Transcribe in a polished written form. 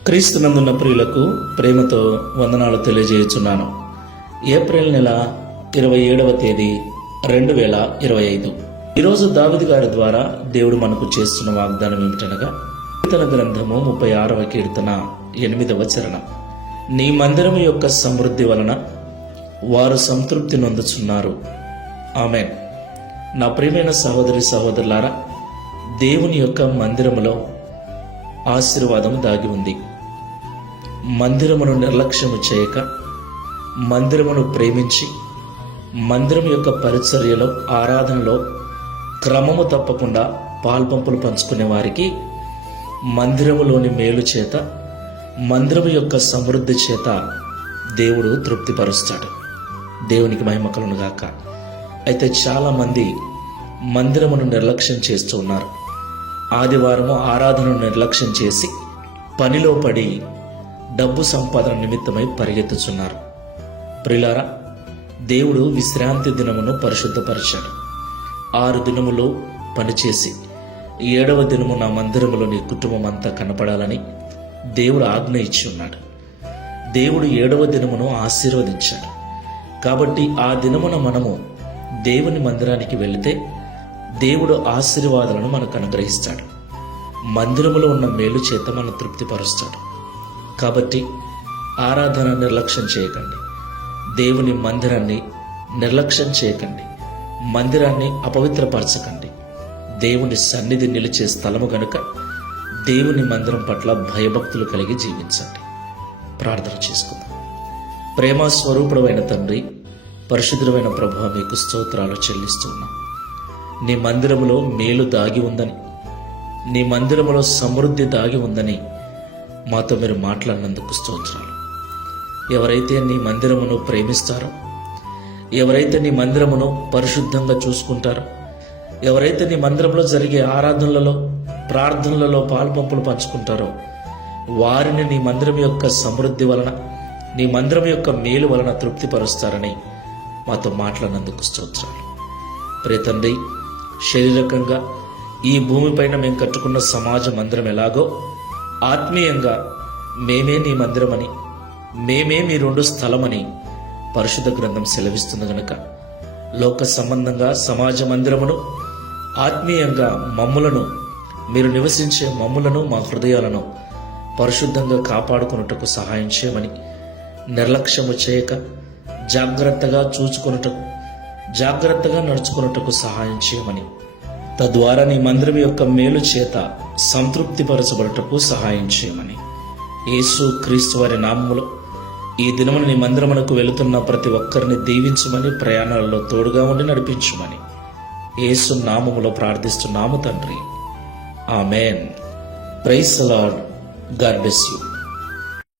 క్రీస్తునందున్న ప్రియులకు ప్రేమతో వందనాలు తెలియజేయుచున్నాను. ఏప్రిల్ నెల 27వ తేదీ 2025. ఈరోజు దావీదు గారి ద్వారా దేవుడు మనకు చేస్తున్న వాగ్దానం ఏమిటనగా, కీర్తన గ్రంథము 36వ కీర్తన 8వ చరణం. నీ మందిరము యొక్క సమృద్ధి వలన వారు సంతృప్తి నొందుచున్నారు. ఆమేన్. నా ప్రియమైన సహోదరి సహోదరులారా, దేవుని యొక్క మందిరములో ఆశీర్వాదం దాగి ఉంది. మందిరమును నిర్లక్ష్యము చేయక, మందిరమును ప్రేమించి, మందిరం యొక్క పరిచర్యలో, ఆరాధనలో క్రమము తప్పకుండా పాల్పంపులు పంచుకునే వారికి మందిరములోని మేలు చేత, మందిరము యొక్క సమృద్ధి చేత దేవుడు తృప్తిపరుస్తాడు. దేవునికి మహిమ కలుగునుగాక. అయితే చాలామంది మందిరమును నిర్లక్ష్యం చేస్తూ ఉన్నారు. ఆదివారము ఆరాధనను నిర్లక్ష్యం చేసి పనిలో పడి డబ్బు సంపాదన నిమిత్తమై పరిగెత్తుచున్నారు. ప్రియులారా, దేవుడు విశ్రాంతి దినమును పరిశుద్ధపరిచాడు. 6 దినములు పనిచేసి 7వ దినము నా మందిరములో నీ కుటుంబం అంతా కనపడాలని దేవుడు ఆజ్ఞ ఇచ్చి ఉన్నాడు. దేవుడు 7వ దినమును ఆశీర్వదించాడు. కాబట్టి ఆ దినమున మనము దేవుని మందిరానికి వెళితే దేవుడు ఆశీర్వాదాలను మనకు అనుగ్రహిస్తాడు. మందిరములో ఉన్న మేలు చేత మనం తృప్తిపరుస్తాడు. కాబట్టి ఆరాధన నిర్లక్ష్యం చేయకండి. దేవుని మందిరాన్ని నిర్లక్ష్యం చేయకండి. మందిరాన్ని అపవిత్రపరచకండి. దేవుని సన్నిధి నిలిచే స్థలము గనుక దేవుని మందిరం పట్ల భయభక్తులు కలిగి జీవించండి. ప్రార్థన చేసుకుందాం. ప్రేమ స్వరూపుడమైన తండ్రి, పరిశుద్ధమైన ప్రభువా, మీకు స్తోత్రాలు చెల్లిస్తున్నాం. నీ మందిరములో మేలు దాగి ఉందని, నీ మందిరములో సమృద్ధి దాగి ఉందని మాతో మీరు మాట్లాడినందుకు స్తోత్రాలు. ఎవరైతే నీ మందిరమును ప్రేమిస్తారో, ఎవరైతే నీ మందిరమును పరిశుద్ధంగా చూసుకుంటారో, ఎవరైతే నీ మందిరంలో జరిగే ఆరాధనలలో, ప్రార్థనలలో పాల్పంపులు పంచుకుంటారో, వారిని నీ మందిరం యొక్క సమృద్ధి వలన, నీ మందిరం యొక్క మేలు వలన తృప్తిపరుస్తారని మాతో మాట్లాడినందుకు స్తోత్రాలు. ప్రియ తండ్రి, శారీరకంగా ఈ భూమిపైన మేము కట్టుకున్న సమాజ మందిరం ఎలాగో, ఆత్మీయంగా మేమే నీ మందిరమని, మేమే మీ 2 స్థలమని పరిశుద్ధ గ్రంథం సెలవిస్తుంది గనుక, లోక సంబంధంగా సమాజ మందిరమును, ఆత్మీయంగా మమ్ములను, మీరు నివసించే మమ్ములను, మా హృదయాలను పరిశుద్ధంగా కాపాడుకొనుటకు సహాయం చేయమని, నిర్లక్ష్యము చేయక జాగ్రత్తగా చూచుకొనుటకు, జాగ్రత్తగా నడుచుకొనుటకు సహాయం చేయమని, తద్వారా నీ మందిరం యొక్క మేలు చేత సంతృప్తిపరచబడుటకు సహాయం చేయమని, యేసు క్రీస్తు వారి నామములో ఈ దినమున నీ మందిరమునకు వెళుతున్న ప్రతి ఒక్కరిని దీవించమని, ప్రయాణాలలో తోడుగా ఉండి నడిపించమని యేసు నామములో ప్రార్థిస్తున్నాము తండ్రి. Amen. Praise the lord. God bless you.